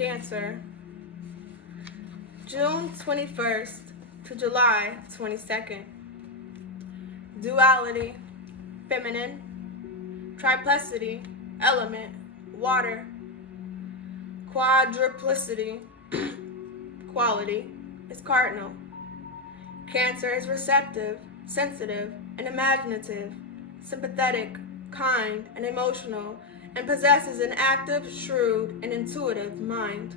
Cancer, June 21st to July 22nd. Duality, feminine. Triplicity, element, water. Quadruplicity, quality, is cardinal. Cancer is receptive, sensitive, and imaginative, sympathetic, kind, and emotional, and possesses an active, shrewd, and intuitive mind.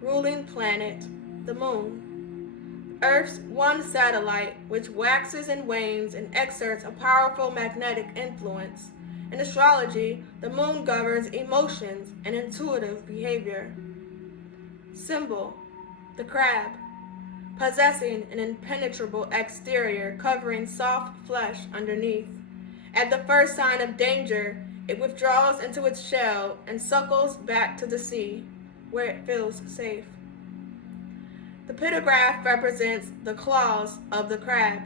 Ruling planet, the moon. Earth's one satellite, which waxes and wanes and exerts a powerful magnetic influence. In astrology, the moon governs emotions and intuitive behavior. Symbol, the crab. Possessing an impenetrable exterior covering soft flesh underneath. At the first sign of danger, it withdraws into its shell and suckles back to the sea, where it feels safe. The pictograph represents the claws of the crab.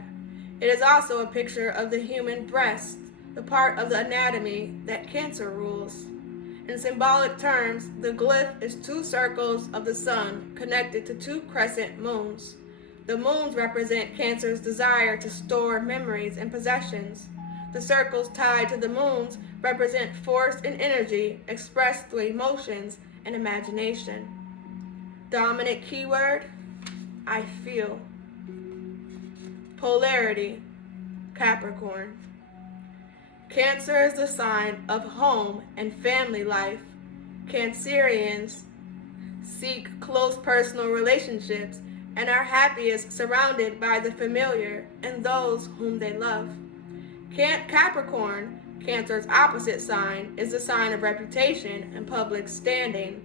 It is also a picture of the human breast, the part of the anatomy that Cancer rules. In symbolic terms, the glyph is 2 circles of the sun connected to 2 crescent moons. The moons represent Cancer's desire to store memories and possessions. The circles tied to the moons represent force and energy expressed through emotions and imagination. Dominant keyword, I feel. Polarity, Capricorn. Cancer is the sign of home and family life. Cancerians seek close personal relationships and are happiest surrounded by the familiar and those whom they love. Capricorn, Cancer's opposite sign, is the sign of reputation and public standing.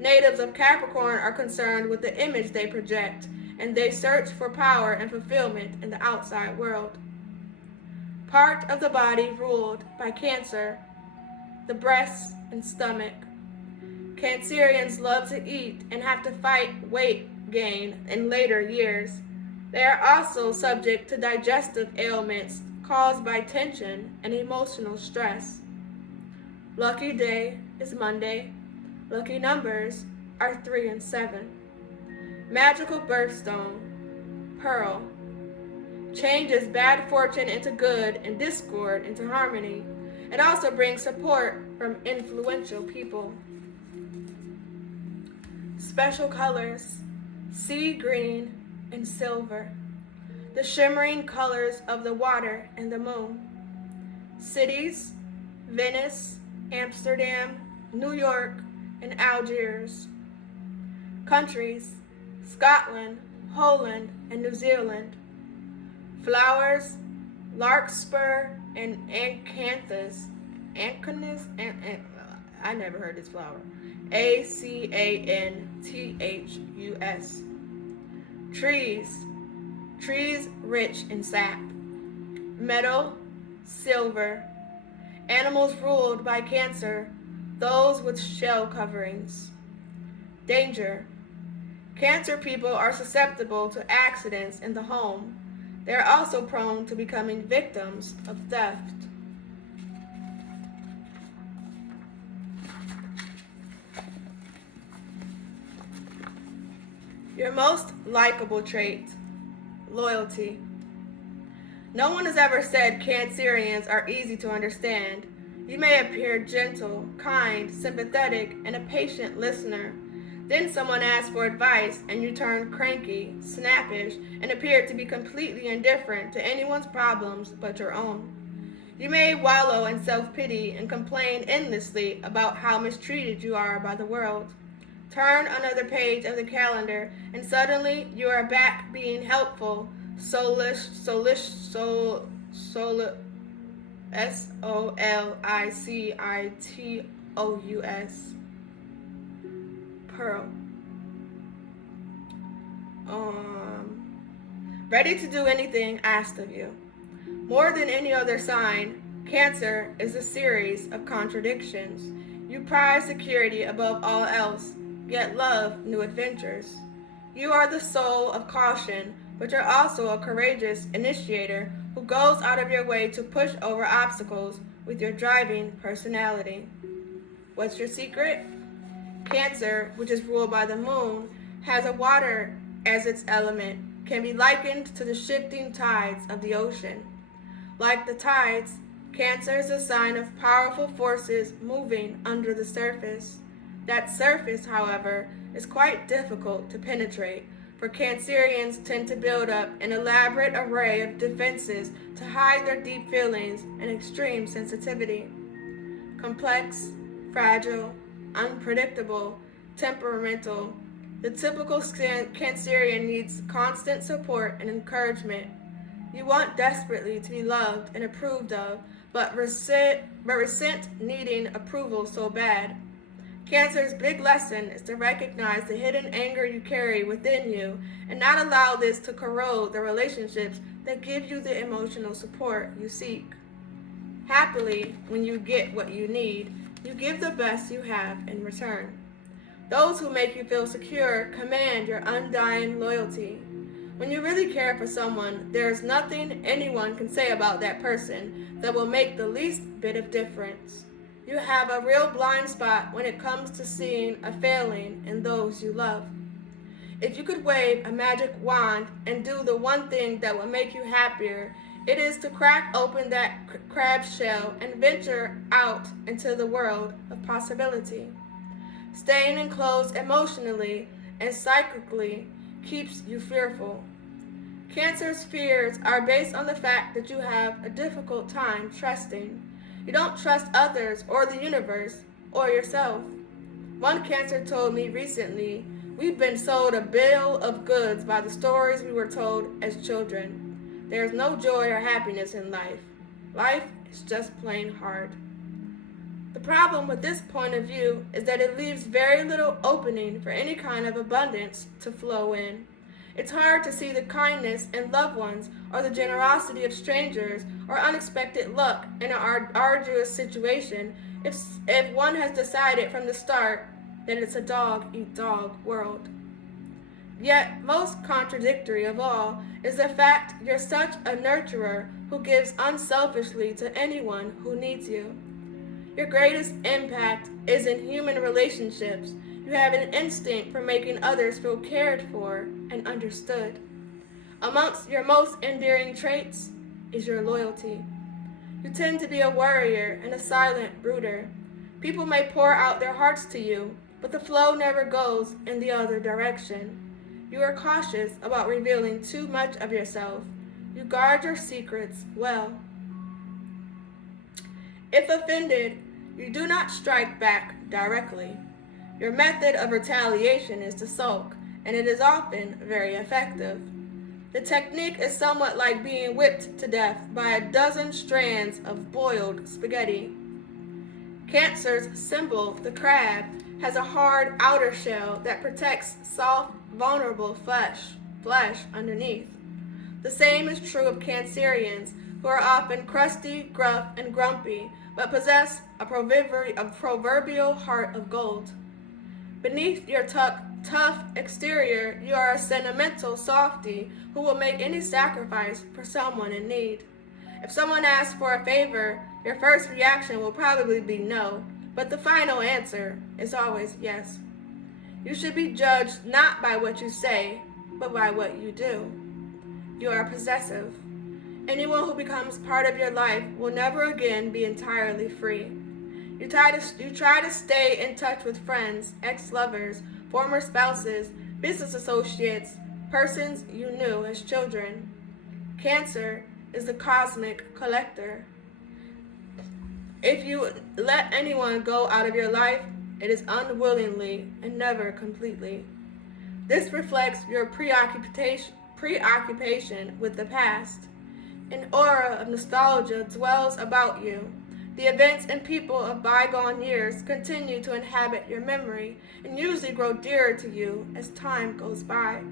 Natives of Capricorn are concerned with the image they project, and they search for power and fulfillment in the outside world. Part of the body ruled by Cancer, the breasts and stomach. Cancerians love to eat and have to fight weight gain in later years. They are also subject to digestive ailments caused by tension and emotional stress. Lucky day is Monday. Lucky numbers are 3 and 7. Magical birthstone, pearl. Changes bad fortune into good and discord into harmony. It also brings support from influential people. Special colors, sea green and silver. The shimmering colors of the water and the moon. Cities, Venice, Amsterdam, New York, and Algiers. Countries, Scotland, Holland, and New Zealand. Flowers, larkspur and acanthus. I never heard this flower. Acanthus. Trees rich in sap. Metal, silver. Animals ruled by Cancer, those with shell coverings. Danger. Cancer people are susceptible to accidents in the home. They are also prone to becoming victims of theft. Your most likable trait, loyalty. No one has ever said Cancerians are easy to understand. You may appear gentle, kind, sympathetic, and a patient listener. Then someone asks for advice and you turn cranky, snappish, and appear to be completely indifferent to anyone's problems but your own. You may wallow in self-pity and complain endlessly about how mistreated you are by the world. Turn another page of the calendar and suddenly you are back being helpful, S-O-L-I-C-I-T-O-U-S. Pearl. Ready to do anything asked of you. More than any other sign, Cancer is a series of contradictions. You prize security above all else, yet love new adventures. You are the soul of caution, but you're also a courageous initiator who goes out of your way to push over obstacles with your driving personality. What's your secret? Cancer, which is ruled by the moon, has a water as its element, can be likened to the shifting tides of the ocean. Like the tides, Cancer is a sign of powerful forces moving under the surface. That surface, however, is quite difficult to penetrate, for Cancerians tend to build up an elaborate array of defenses to hide their deep feelings and extreme sensitivity. Complex, fragile, unpredictable, temperamental, the typical Cancerian needs constant support and encouragement. You want desperately to be loved and approved of, but resent needing approval so bad. Cancer's big lesson is to recognize the hidden anger you carry within you and not allow this to corrode the relationships that give you the emotional support you seek. Happily, when you get what you need, you give the best you have in return. Those who make you feel secure command your undying loyalty. When you really care for someone, there is nothing anyone can say about that person that will make the least bit of difference. You have a real blind spot when it comes to seeing a failing in those you love. If you could wave a magic wand and do the one thing that will make you happier, it is to crack open that crab shell and venture out into the world of possibility. Staying enclosed emotionally and psychically keeps you fearful. Cancer's fears are based on the fact that you have a difficult time trusting. You don't trust others or the universe or yourself. One Cancer told me recently, "We've been sold a bill of goods by the stories we were told as children. There is no joy or happiness in life. Life is just plain hard." The problem with this point of view is that it leaves very little opening for any kind of abundance to flow in. It's hard to see the kindness in loved ones or the generosity of strangers or unexpected luck in an arduous situation if one has decided from the start that it's a dog-eat-dog world. Yet, most contradictory of all is the fact you're such a nurturer who gives unselfishly to anyone who needs you. Your greatest impact is in human relationships. You have an instinct for making others feel cared for and understood. Amongst your most endearing traits is your loyalty. You tend to be a worrier and a silent brooder. People may pour out their hearts to you, but the flow never goes in the other direction. You are cautious about revealing too much of yourself. You guard your secrets well. If offended, you do not strike back directly. Your method of retaliation is to sulk, and it is often very effective. The technique is somewhat like being whipped to death by a dozen strands of boiled spaghetti. Cancer's symbol, the crab, has a hard outer shell that protects soft, vulnerable flesh underneath. The same is true of Cancerians, who are often crusty, gruff, and grumpy, but possess a proverbial heart of gold. Beneath your tough exterior, you are a sentimental softy who will make any sacrifice for someone in need. If someone asks for a favor, your first reaction will probably be no, but the final answer is always yes. You should be judged not by what you say, but by what you do. You are possessive. Anyone who becomes part of your life will never again be entirely free. You try to stay in touch with friends, ex-lovers, former spouses, business associates, persons you knew as children. Cancer is the cosmic collector. If you let anyone go out of your life, it is unwillingly and never completely. This reflects your preoccupation with the past. An aura of nostalgia dwells about you. The events and people of bygone years continue to inhabit your memory and usually grow dearer to you as time goes by.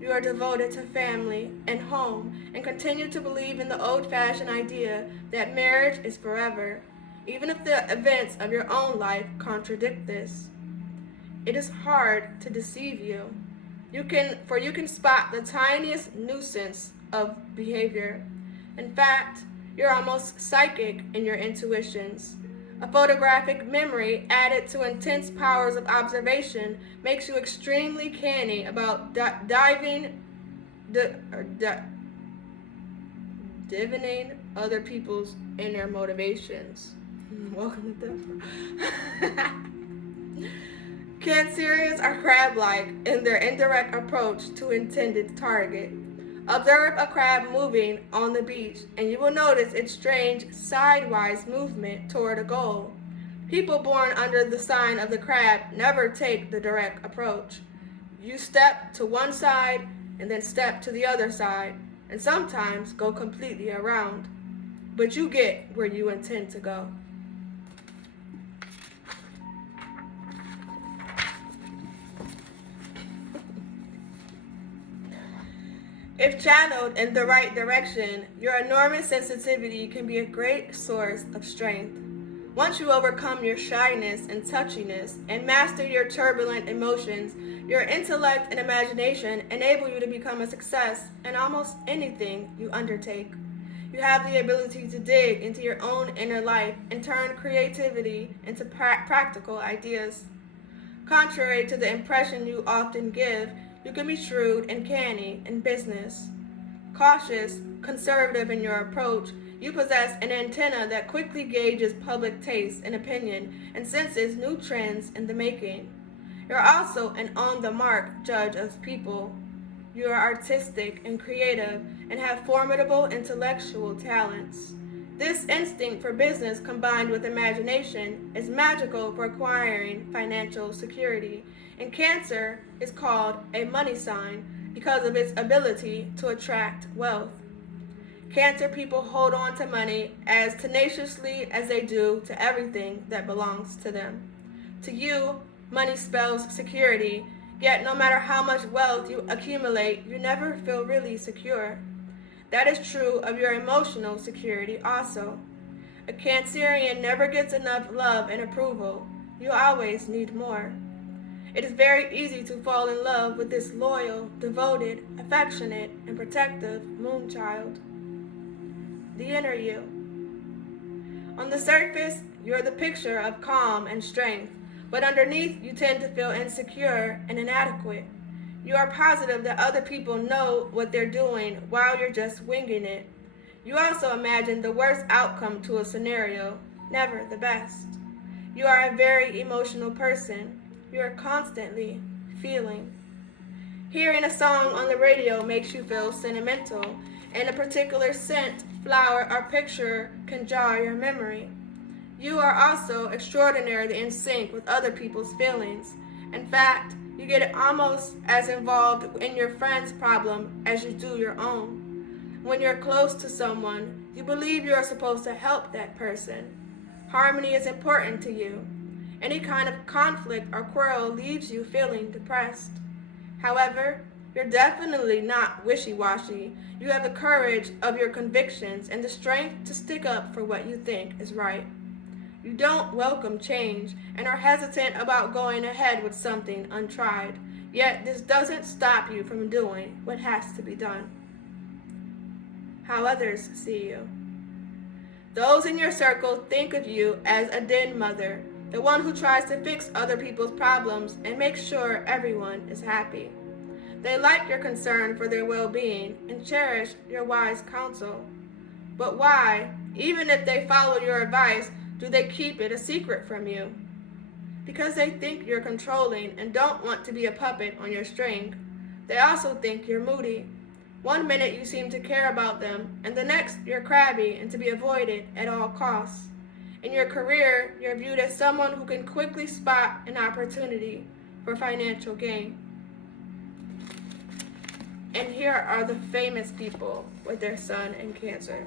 You are devoted to family and home and continue to believe in the old-fashioned idea that marriage is forever, even if the events of your own life contradict this. It is hard to deceive you. You can spot the tiniest nuisance of behavior. In fact, you're almost psychic in your intuitions. A photographic memory added to intense powers of observation makes you extremely canny about divining other people's inner motivations. Welcome to the Cancerians are crab-like in their indirect approach to intended target. Observe a crab moving on the beach, and you will notice its strange sidewise movement toward a goal. People born under the sign of the crab never take the direct approach. You step to one side and then step to the other side, and sometimes go completely around. But you get where you intend to go. If channeled in the right direction, your enormous sensitivity can be a great source of strength. Once you overcome your shyness and touchiness and master your turbulent emotions, your intellect and imagination enable you to become a success in almost anything you undertake. You have the ability to dig into your own inner life and turn creativity into practical ideas. Contrary to the impression you often give, you can be shrewd and canny in business. Cautious, conservative in your approach, you possess an antenna that quickly gauges public taste and opinion and senses new trends in the making. You're also an on-the-mark judge of people. You are artistic and creative and have formidable intellectual talents. This instinct for business combined with imagination is magical for acquiring financial security, and Cancer is called a money sign because of its ability to attract wealth. Cancer people hold on to money as tenaciously as they do to everything that belongs to them. To you, money spells security, yet no matter how much wealth you accumulate, you never feel really secure. That is true of your emotional security also. A Cancerian never gets enough love and approval. You always need more. It is very easy to fall in love with this loyal, devoted, affectionate, and protective moonchild. The inner you. On the surface, you're the picture of calm and strength, but underneath you tend to feel insecure and inadequate. You are positive that other people know what they're doing while you're just winging it. You also imagine the worst outcome to a scenario, never the best. You are a very emotional person. You are constantly feeling. Hearing a song on the radio makes you feel sentimental, and a particular scent, flower, or picture can jar your memory. You are also extraordinarily in sync with other people's feelings. In fact, you get almost as involved in your friend's problem as you do your own. When you're close to someone, you believe you are supposed to help that person. Harmony is important to you. Any kind of conflict or quarrel leaves you feeling depressed. However, you're definitely not wishy-washy. You have the courage of your convictions and the strength to stick up for what you think is right. You don't welcome change and are hesitant about going ahead with something untried. Yet this doesn't stop you from doing what has to be done. How others see you. Those in your circle think of you as a den mother, the one who tries to fix other people's problems and make sure everyone is happy. They like your concern for their well-being and cherish your wise counsel. But why, even if they follow your advice, do they keep it a secret from you? Because they think you're controlling and don't want to be a puppet on your string. They also think you're moody. One minute you seem to care about them, and the next you're crabby and to be avoided at all costs. In your career, you're viewed as someone who can quickly spot an opportunity for financial gain. And here are the famous people with their sun in Cancer.